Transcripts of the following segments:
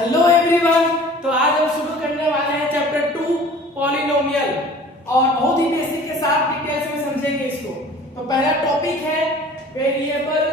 Hello everyone. तो आज हम शुरू करने वाले हैं चैप्टर 2 पॉलिनोमियल और बहुत ही बेसिक के साथ डिटेल्स में समझेंगे इसको। तो पहला टॉपिक है variable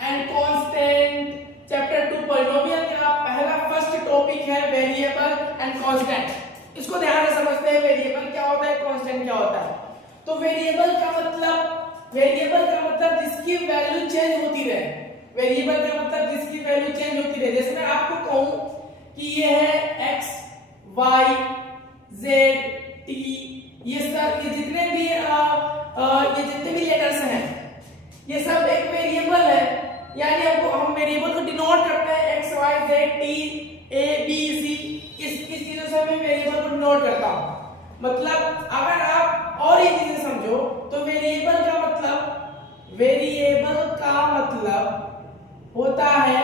and constant. Chapter 2 polynomial का पहला फर्स्ट टॉपिक है वेरिएबल एंड कांस्टेंट। इसको ध्यान से समझते हैं, वेरिएबल क्या होता है, कांस्टेंट क्या होता है। तो वेरिएबल का मतलब जिसकी वैल्यू चेंज होती रहे। वेरिएबल का मतलब जिसकी वैल्यू चेंज होती रहे। जैसे मैं आपको कहूं कि ये है x y z t, ये जितने भी लेटर्स हैं ये सब एक वेरिएबल है। यानी हम वेरिएबल को डिनोट करते हैं x y z t a b c, इस चीजों से मैं वेरिएबल को डिनोट करता हूं। मतलब अगर आप और ये चीजें समझो तो वेरिएबल का मतलब होता है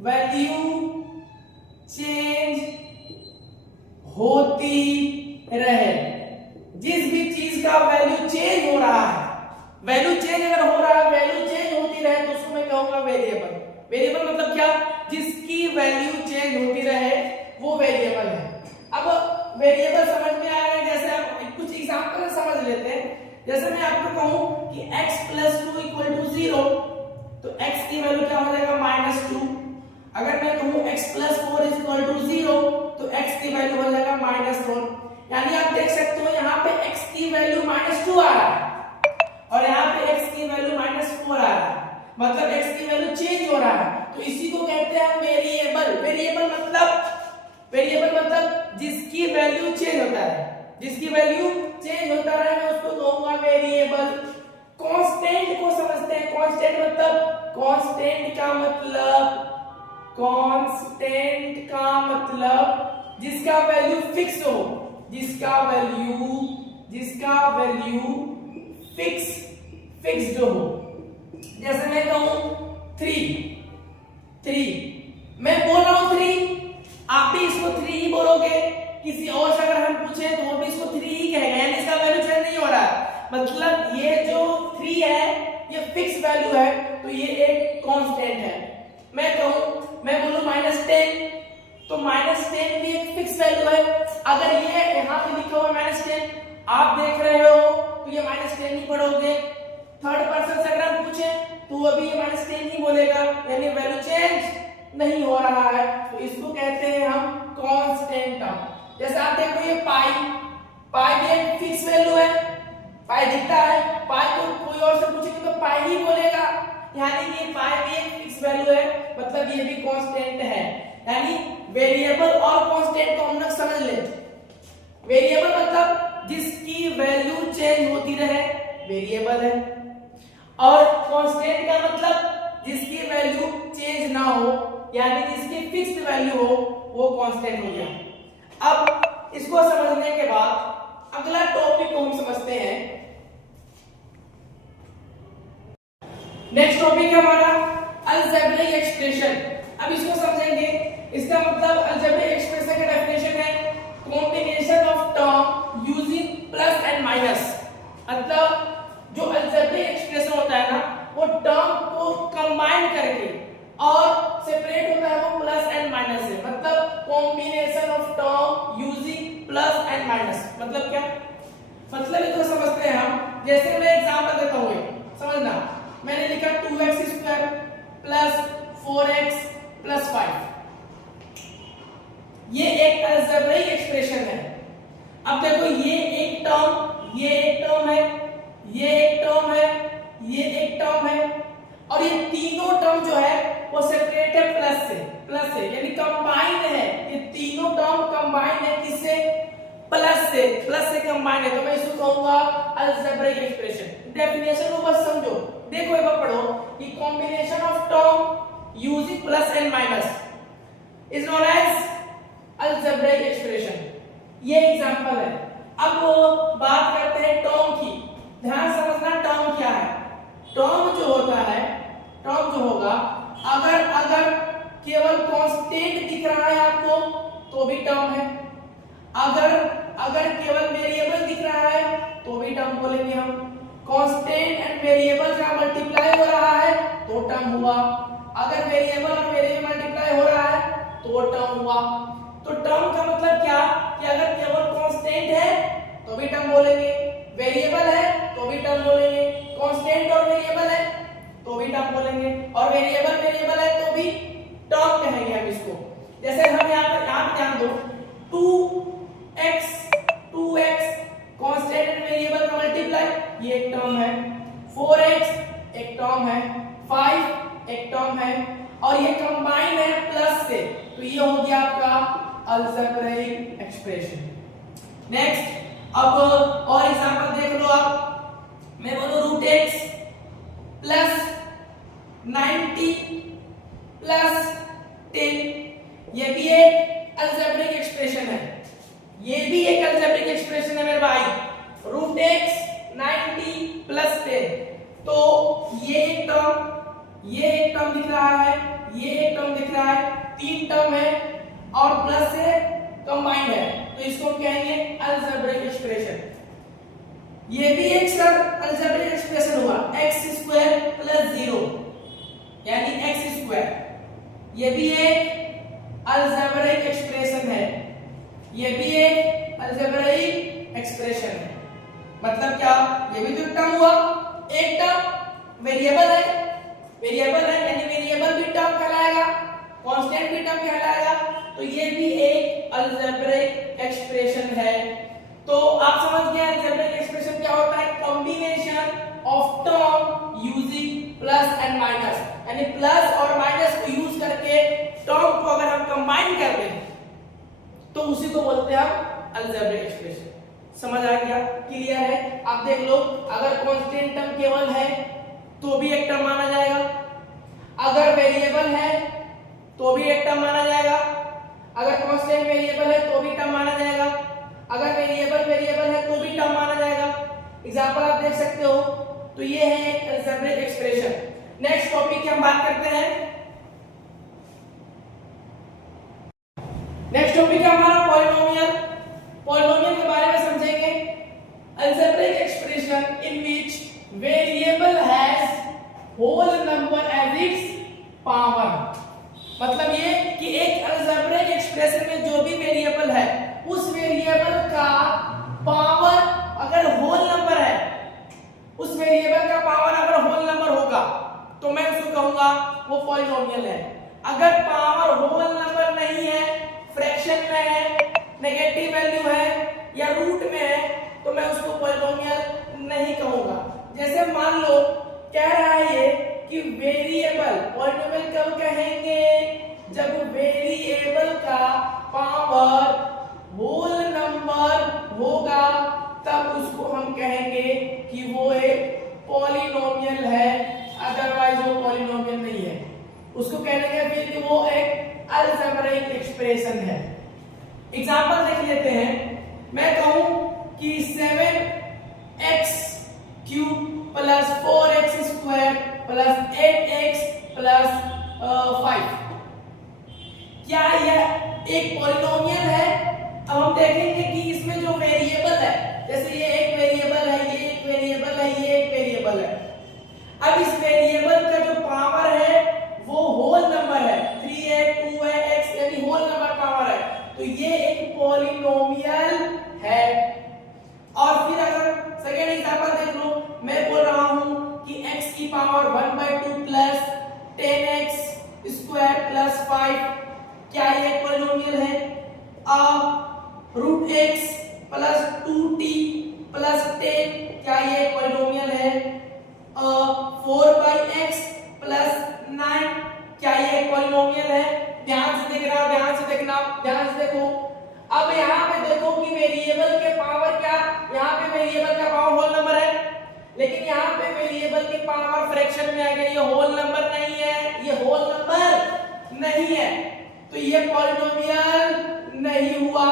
वैल्यू चेंज होती रहे। जिस भी चीज का वैल्यू चेंज हो रहा है, वैल्यू चेंज अगर हो रहा है, वैल्यू चेंज होती रहे तो उसको मैं कहूंगा वेरिएबल। वेरिएबल मतलब क्या? जिसकी वैल्यू चेंज होती रहे वो वेरिएबल है। अब वेरिएबल समझ में आ रहा है, जैसे आप कुछ एग्जांपल समझ लेते हैं। जैसे मैं आपको कहूं कि x + 2 = 0, तो x की वैल्यू क्या हो जाएगा -2। अगर मैं कहूं x + 4 = 0, तो x की वैल्यू हो जाएगा -1। यानी आप देख सकते हो यहाँ पे x की वैल्यू -2 आ रहा है और यहाँ पे x की वैल्यू -4 आ रहा है, मतलब x की वैल्यू चेंज हो रहा है। तो इसी को कहते हैं वेरिएबल। वेरिएबल मतलब जिसकी वैल्यू चेंज होता है, जिसकी वैल्यू चेंज होता है मैं उसको कहूंगा वेरिएबल। कांस्टेंट को समझते हैं। कांस्टेंट मतलब जिसका वैल्यू फिक्स हो, जिसका वैल्यू फिक्स्ड हो। जैसे मैं कहूं 3, मैं बोल रहा हूं 3, आप भी इसको 3 ही बोलोगे। किसी और से अगर हम पूछे तो वो भी इसको 3 ही कहेगा, यानी इसका वैल्यू चेंज नहीं हो रहा है। मतलब ये जो 3 है ये फिक्स वैल्यू है, तो ये एक कांस्टेंट है। मैं बोलूं -10, तो -10 भी एक फिक्स वैल्यू है। अगर ये यहाँ पे लिखा हुआ -10 आप देख रहे हो तो ये -10 ही पढ़ोगे। थर्ड पर्सन से अगर हम पूछे तो वो भी ये -10 ही बोलेगा, यानी वैल्यू चेंज नहीं हो रहा है। तो इसको कहते हैं हम कांस्टेंट टर्म। जैसे आप देखो ये पाई भी एक फिक्स वैल्यू है, पाई दिखता है। पाई को कोई और से पूछेंगे तो पाई ही बोलेगा, यानी कि पाई भी एक फिक्स वैल्यू है, मतलब ये भी कांस्टेंट है। यानी वेरिएबल और कांस्टेंट को हम लोग समझ ले। वेरिएबल मतलब जिसकी वैल्यू चेंज होती रहे वेरिएबल है, और कांस्टेंट का मतलब जिसकी वैल्यू चेंज ना हो, यानी जिसकी फिक्स्ड वैल्यू हो वो कांस्टेंट हो गया। अब इसको समझने के बाद अगला टॉपिक को हम समझते हैं। नेक्स्ट टॉपिक है हमारा अलजेब्रिक एक्सप्रेशन। अब इसको समझेंगे। इसका मतलब अलजेब्रिक एक्सप्रेशन का डेफिनेशन है combination of term using plus and minus. मतलब जो अलजेब्रिक एक्सप्रेशन होता है ना, वो टर्म को कंबाइन करके और सेपरेट होता है वो प्लस एंड माइनस से। मतलब combination of term using plus and minus मतलब क्या? मतलब इसको समझते हैं हम। जैसे मैं एग्जांपल देता हूं, समझना। मैंने लिखा 2x² + 4x + 5, ये एक अलजेब्रिक एक्सप्रेशन है। अब देखो ये एक टर्म, ये एक टर्म है, ये एक टर्म है, ये एक टर्म है, और ये तीनों टर्म जो है वो सेपरेट है प्लस से, यानी कंबाइन है। ये तीनों टर्म कंबाइन है किससे? प्लस से कंबाइन है। तो मैं इसको कहूंगा अलजेब्रिक एक्सप्रेशन। डेफिनेशन को बस समझो, देखो एक बार पढ़ो कि combination of term using plus and minus is known as algebraic expression. ये एग्जांपल है। अब बात करते हैं टर्म की। ध्यान समझना टर्म क्या है। टर्म जो होगा, अगर केवल कांस्टेंट दिख रहा है आपको तो भी टर्म है। अगर केवल वेरिएबल दिख रहा है तो भी टर्म बोलेंगे हम। कांस्टेंट एंड वेरिएबल का मल्टीप्लाई हो रहा है तो टर्म हुआ। अगर वेरिएबल और वेरिएबल मल्टीप्लाई हो रहा है तो वो टर्म हुआ। तो टर्म का मतलब क्या कि अगर केवल कांस्टेंट है तो भी टर्म बोलेंगे, वेरिएबल है तो भी टर्म बोलेंगे, कांस्टेंट और वेरिएबल है तो भी टर्म बोलेंगे, और वेरिएबल वेरिएबल है तो भी टर्म कहेंगे हम इसको। जैसे हम यहाँ पे ध्यान दो 2x कांस्टेंट एंड वेरिएबल का मल्टीप्लाई, ये एक टर्म है, 4x एक टर्म है, 5 एक टर्म है, और ये कंबाइन है प्लस से, तो ये हो गया आपका अलजेब्रिक एक्सप्रेशन। नेक्स्ट अब और एग्जांपल देख लो आप, मैं बोलूं √x प्लस 90 प्लस 10, ये भी एक अलजेब्रिक एक्सप्रेशन है, ये भी एक अलजेब्रिक एक्सप्रेशन है मेरे भाई। √x 90 प्लस 10, तो ये एक टर्म दिख रहा है, ये एक टर्म दिख रहा है, 3 टर्म है और प्लस से कंबाइंड है, तो इसको कहेंगे अलजेब्रिक एक्सप्रेशन। ये भी एक सर अलजेब्रिक एक्सप्रेशन हुआ, x² प्लस 0 यानी x², ये भी एक अलजेब्रिक एक्सप्रेशन है, ये भी एक अलजेब्रिक एक्सप्रेशन है। मतलब क्या, ये भी तो टर्म हुआ, एक टर्म वेरिएबल है यानी वेरिएबल भी टर्म कहलाएगा, कांस्टेंट भी टर्म कहलाएगा, तो ये भी एक अलजेब्रिक एक्सप्रेशन है। तो आप समझ गए अलजेब्रिक एक्सप्रेशन क्या होता है, combination of term using plus and minus, यानी प्लस और माइनस को यूज करके टर्म को अगर हम कंबाइन कर दें तो उसी को बोलते हैं हम अलजेब्रिक एक्सप्रेशन। समझ आ गया, क्लियर है? आप देख लो, अगर कांस्टेंट टर्म केवल है तो भी एक टर्म माना जाएगा, अगर वेरिएबल है तो भी एक टर्म माना जाएगा, अगर कांस्टेंट वेरिएबल है तो भी टर्म माना जाएगा, अगर वेरिएबल है तो भी टर्म माना जाएगा। एग्जांपल आप देख सकते हो, तो ये है एक अलजेब्रिक एक्सप्रेशन। नेक्स्ट टॉपिक की हम बात करते हैं, नेक्स्ट टॉपिक है हमारा पॉलिनोमियल। पॉलिनोमियल के बारे में समझेंगे। Algebraic expression in which variable has whole number as its power, मतलब ये कि एक अलजेब्रिक एक्सप्रेशन में जो भी वेरिएबल है उस वेरिएबल का पावर अगर होल नंबर है, उस वेरिएबल का पावर अगर होल नंबर होगा तो मैं उसको कहूंगा वो पॉलिनोमियल है। अगर पावर होल नंबर नहीं है, फ्रैक्शन में है, नेगेटिव वैल्यू है या रूट में है, तो मैं उसको पॉलिनोमियल नहीं कहूंगा। जैसे मान लो कह रहा है ये कि वेरिएबल, पॉलिनोमियल कब कहेंगे, जब वेरिएबल का पावर होल नंबर होगा, तब उसको हम कहेंगे कि वो एक पॉलिनोमियल है, अदरवाइज वो पॉलिनोमियल नहीं है। उसको कहेंगे फिर कि वो एक अलजेब्रिक एक्सप्रेशन है। एग्जांपल देख लेते हैं। मैं कहूं कि 7x³ plus 4x² plus 8x plus 5, क्या यह एक पॉलिनोमियल है? अब हम देखेंगे कि इसमें जो वेरिएबल है, जैसे ये एक वेरिएबल है, ये एक वेरिएबल है, ये एक वेरिएबल है। अब इस वेरिएबल का जो पावर है वो होल नंबर है, 3 है, 2 है, x यानी होल नंबर पावर है, तो ये एक पॉलिनोमियल है। और फिर अगर सेकेंड एग्जांपल देख लो, मैं बोल रहा हूं कि x की पावर 1/2 प्लस 10x² प्लस 5, क्या ये पॉलिनोमियल है? √x प्लस 2t प्लस 10, क्या ये पॉलिनोमियल है? 4/x प्लस 9, क्या ये पॉलिनोमियल है? ध्यान से देखना, ध्यान से देखना, ध्यान से देखो। अब यहाँ पे देखो कि वेरिएबल के पावर क्या, यहाँ पे वेरिएबल का पावर होल नंबर है, लेकिन यहाँ पे वेरिएबल की पावर फ्रैक्शन में आ गया, ये होल नंबर नहीं है, ये होल नंबर नहीं है, तो ये पॉलिनोमियल नहीं हुआ,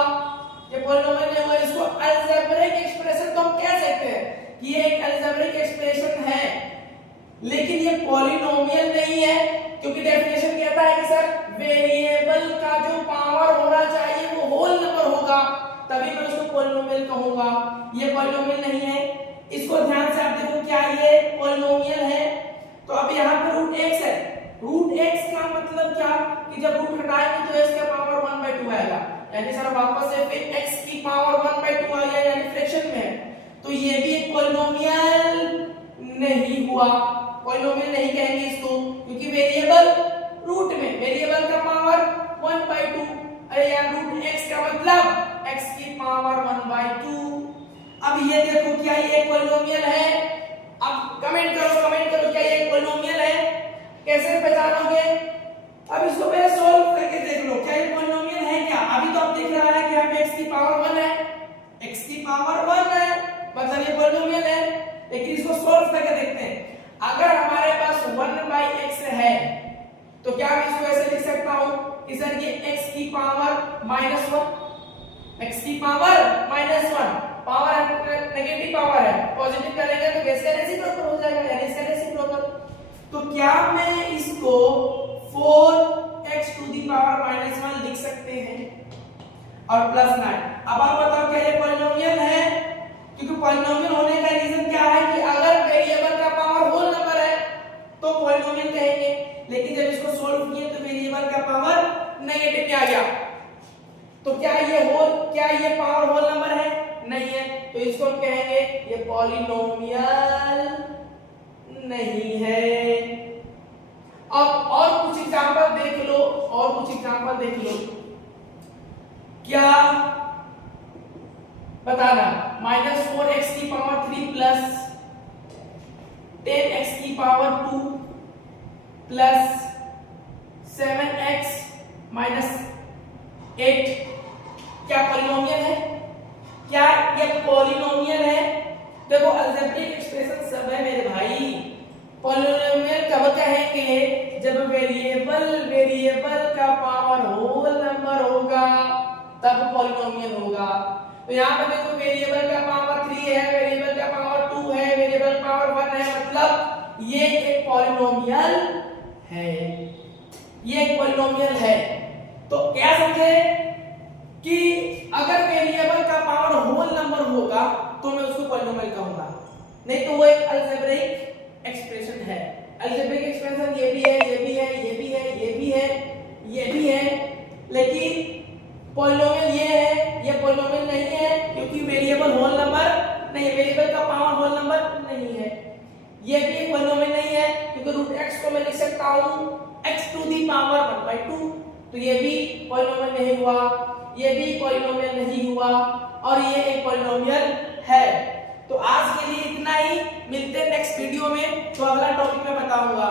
ये पॉलिनोमियल नहीं हुआ। इसको अलजेब्रिक एक्सप्रेशन तो हम कह सकते हैं कि ये एक अलजेब्रिक एक्सप्रेशन है, लेकिन ये पॉलिनोमियल नहीं है, क्योंकि डेफिनेशन कहता है कि सर वेरिएबल का जो पावर होना चाहिए वो होल नंबर होगा, तभी मैं उसको पॉलिनोमियल कहूंगा। ये पॉलिनोमियल नहीं है। इसको ध्यान से आप देखो, क्या ये पॉलिनोमियल है? तो अब यहाँ पे √x है, रूट x का मतलब क्या कि जब रूट हटाएंगे तो x का पावर 1/2 आएगा, यानी सर वापस से फिर x की पावर 1/2 आ गया, यानी फ्रैक्शन में है। तो ये भी एक पॉलिनोमियल नहीं हुआ, पॉलिनोमियल नहीं कहेंगे इसको, क्योंकि वेरिएबल रूट में, वेरिएबल का पावर 1/2, अरे यार रूट x का मतलब x की पावर 1/2। अब ये देखो क्या ये एक पॉलिनोमियल है? अब कमेंट करो क्या ये एक पॉलिनोमियल है? कैसे पहचानोगे? अब इसको पहले सॉल्व करके देख लो, क्या ये पॉलिनोमियल है क्या? अभी तो आप देख रहा है कि हम x की पावर 1 है, x की पावर 1 है, मतलब ये पॉलिनोमियल है। लेकिन इसको सॉल्व करके देखते हैं। अगर हमारे पास 1/x है तो क्या मैं इसको ऐसे लिख सकता हूं कि सर ये x की पावर -1, x की पावर -1, पावर नेगेटिव पावर है, पॉजिटिव करेंगे तो इसका रेसिप्रोकल हो जाएगा, यानी इसका रेसिप्रोकल। तो क्या मैं इसको 4x टू द पावर -1 लिख सकते हैं और +9। अब आप बताओ क्या ये पॉलिनोमियल है? क्योंकि पॉलिनोमियल होने का रीजन क्या है कि अगर वेरिएबल का पावर होल नंबर है तो पॉलिनोमियल कहेंगे, लेकिन जब इसको सॉल्व किए तो वेरिएबल का पावर नेगेटिव में आ गया। तो क्या ये पावर होल नंबर है? नहीं है, तो इसको हम कहेंगे ये पॉलिनोमियल नहीं है। अब और कुछ एग्जांपल देख लो, क्या बताना? -4x की पावर 3 प्लस 10x की पावर 2 प्लस 7x -8 क्या पॉलिनोमियल है? क्या ये पॉलिनोमियल है? देखो अलजेब्रिक एक्सप्रेशन सब है मेरे भाई। पॉलिनोमियल कब कहेंगे? जब वेरिएबल का पावर होल नंबर होगा तब पॉलिनोमियल होगा। तो यहाँ पे देखो वेरिएबल का पावर 3 है, वेरिएबल का पावर 2 है, वेरिएबल पावर 1 है, मतलब ये एक पॉलिनोमियल है, ये एक पॉलिनोमियल है। तो क्या समझे कि अगर वेरिएबल का पावर होल नंबर होगा तो मैं उसको पॉलिनोमियल कहूंगा, नहीं तो वो एक अलजेब्रिक एक्सप्रेशन है। अलजेब्रिक एक्सप्रेशन ये भी है, ये भी है, ये भी है, ये भी है, ये भी है, लेकिन पॉलिनोमियल ये है, ये पॉलिनोमियल नहीं है क्योंकि वेरिएबल होल नंबर नहीं, वेरिएबल का पावर होल नंबर नहीं है। ये भी एक पॉलिनोमियल नहीं है क्योंकि रूट x को मैं लिख सकता हूं x टू दी पावर 1/2, तो ये भी पॉलिनोमियल नहीं हुआ, ये भी पॉलिनोमियल नहीं हुआ, और ये एक पॉलिनोमियल है। तो आज के लिए इतना ही, मिलते हैं नेक्स्ट वीडियो में, तो अगला टॉपिक मैं बताऊंगा।